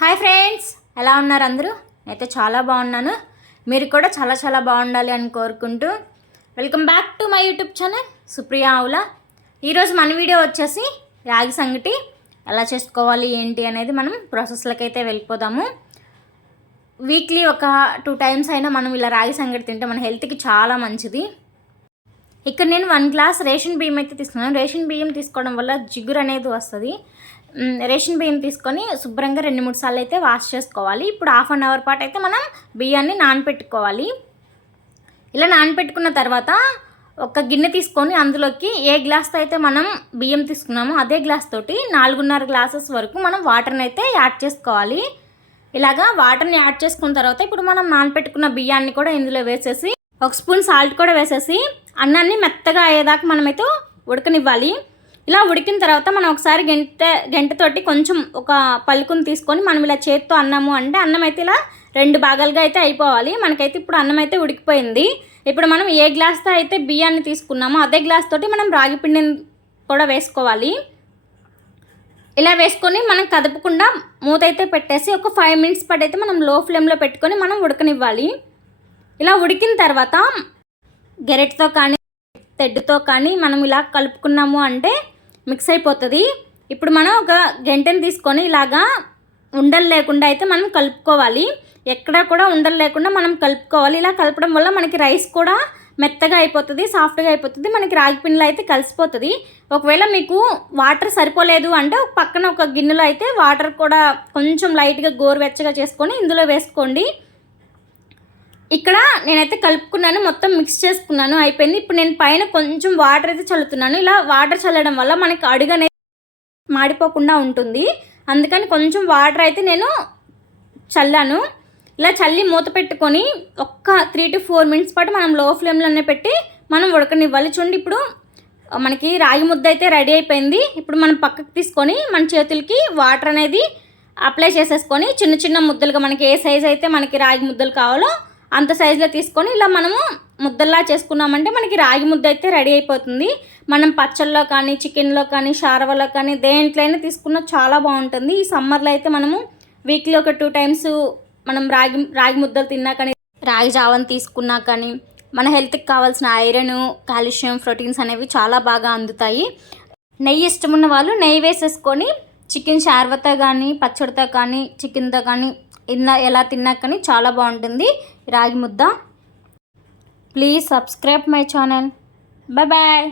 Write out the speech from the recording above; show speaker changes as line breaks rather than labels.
Hi friends ఎలా ఉన్నారు అందరూ? నేనైతే చాలా బాగున్నాను. మీరు కూడా చాలా చాలా బాగుండాలి అని కోరుకుంటూ welcome back to my YouTube channel Supriya Avula. ఈరోజు మన వీడియో వచ్చేసి రాగి సంగటి. ఎలా చేసుకోవాలి ఏంటి అనేది మనం ప్రాసెస్లకైతే అయితే వెళ్ళిపోదాము. వీక్లీ ఒక టూ టైమ్స్ అయినా మనం ఇలా రాగి సంగటి తింటే మన హెల్త్కి చాలా మంచిది. ఇక్కడ నేను వన్ గ్లాస్ రేషన్ బియ్యం అయితే తీసుకున్నాను. రేషన్ బియ్యం తీసుకోవడం వల్ల జిగురు అనేది వస్తుంది. రేషన్ బియ్యం తీసుకొని శుభ్రంగా రెండు మూడు సార్లు అయితే వాష్ చేసుకోవాలి. ఇప్పుడు హాఫ్ అన్ అవర్ పాటు అయితే మనం బియ్యాన్ని నానబెట్టుకోవాలి ఇలా నానబెట్టుకున్న తర్వాత ఒక గిన్నె తీసుకొని అందులోకి ఏ గ్లాస్తో అయితే మనం బియ్యం తీసుకున్నామో అదే గ్లాస్ తోటి నాలుగున్నర గ్లాసెస్ వరకు మనం వాటర్ని అయితే యాడ్ చేసుకోవాలి. ఇలాగా వాటర్ని యాడ్ చేసుకున్న తర్వాత ఇప్పుడు మనం నానబెట్టుకున్న బియ్యాన్ని కూడా ఇందులో వేసేసి ఒక స్పూన్ సాల్ట్ కూడా వేసేసి అన్నాన్ని మెత్తగా అయ్యేదాకా మనమైతే ఉడకనివ్వాలి. ఇలా ఉడికిన తర్వాత మనం ఒకసారి గంట గంటతోటి కొంచెం ఒక పలుకుని తీసుకొని మనం ఇలా చేత్తో అన్నాము అంటే అన్నం అయితే ఇలా రెండు భాగాలుగా అయితే అయిపోవాలి. మనకైతే ఇప్పుడు అన్నం అయితే ఉడికిపోయింది. ఇప్పుడు మనం ఏ గ్లాస్తో అయితే బియ్యాన్ని తీసుకున్నామో అదే గ్లాస్ తోటి మనం రాగి పిండిని కూడా వేసుకోవాలి. ఇలా వేసుకొని మనం కదపకుండా మూత అయితే పెట్టేసి ఒక ఫైవ్ మినిట్స్ పాటు అయితే మనం లో ఫ్లేమ్లో పెట్టుకొని మనం ఉడకనివ్వాలి. ఇలా ఉడికిన తర్వాత గెరెట్తో కానీ తెడ్డుతో కానీ మనం ఇలా కలుపుకున్నాము అంటే మిక్స్ అయిపోతుంది. ఇప్పుడు మనం ఒక గంటని తీసుకొని ఇలాగా ఉండలు లేకుండా అయితే మనం కలుపుకోవాలి. ఎక్కడా కూడా ఉండలు లేకుండా మనం కలుపుకోవాలి. ఇలా కలపడం వల్ల మనకి రైస్ కూడా మెత్తగా అయిపోతుంది సాఫ్ట్గా అయిపోతుంది మనకి రాగి పిండిలో అయితే కలిసిపోతుంది. ఒకవేళ మీకు వాటర్ సరిపోలేదు అంటే పక్కన ఒక గిన్నెలో అయితే వాటర్ కూడా కొంచెం లైట్గా గోరువెచ్చగా చేసుకొని ఇందులో వేసుకోండి. ఇక్కడ నేనైతే కలుపుకున్నాను మొత్తం మిక్స్ చేసుకున్నాను అయిపోయింది. ఇప్పుడు నేను పైన కొంచెం వాటర్ అయితే చల్లుతున్నాను. ఇలా వాటర్ చల్లడం వల్ల మనకి అడుగు అనేది మాడిపోకుండా ఉంటుంది. అందుకని కొంచెం వాటర్ అయితే నేను చల్లాను. ఇలా చల్లి మూత పెట్టుకొని ఒక్క త్రీ టు ఫోర్ మినిట్స్ పాటు మనం లో ఫ్లేమ్లోనే పెట్టి మనం ఉడకనివ్వాలి. చూడండి ఇప్పుడు మనకి రాగి ముద్ద అయితే రెడీ అయిపోయింది. ఇప్పుడు మనం పక్కకు తీసుకొని మన చేతులకి వాటర్ అనేది అప్లై చేసేసుకొని చిన్న చిన్న ముద్దలుగా మనకి ఏ సైజ్ అయితే మనకి రాగి ముద్దలు కావాలో అంత సైజులో తీసుకొని ఇలా మనము ముద్దల్లా చేసుకున్నామంటే మనకి రాగి ముద్ద అయితే రెడీ అయిపోతుంది. మనం పచ్చళ్ళలో కానీ చికెన్లో కానీ షార్వలో కానీ దేంట్లో అయినా తీసుకున్న చాలా బాగుంటుంది. ఈ సమ్మర్లో అయితే మనము వీక్లీ ఒక టూ టైమ్స్ మనం రాగి రాగి ముద్దలు తిన్నా కానీ రాగి జావని తీసుకున్నా కానీ మన హెల్త్కి కావాల్సిన ఐరన్ కాల్షియం ప్రోటీన్స్ అనేవి చాలా బాగా అందుతాయి. నెయ్యి ఇష్టమున్న వాళ్ళు నెయ్యి వేసేసుకొని చికెన్ షార్వతో కానీ పచ్చడితో కానీ చికెన్తో కానీ ఇన్న ఎలా తిన్నా కానీ చాలా బాగుంటుంది. రాగి ముద్ద. Please subscribe my channel bye bye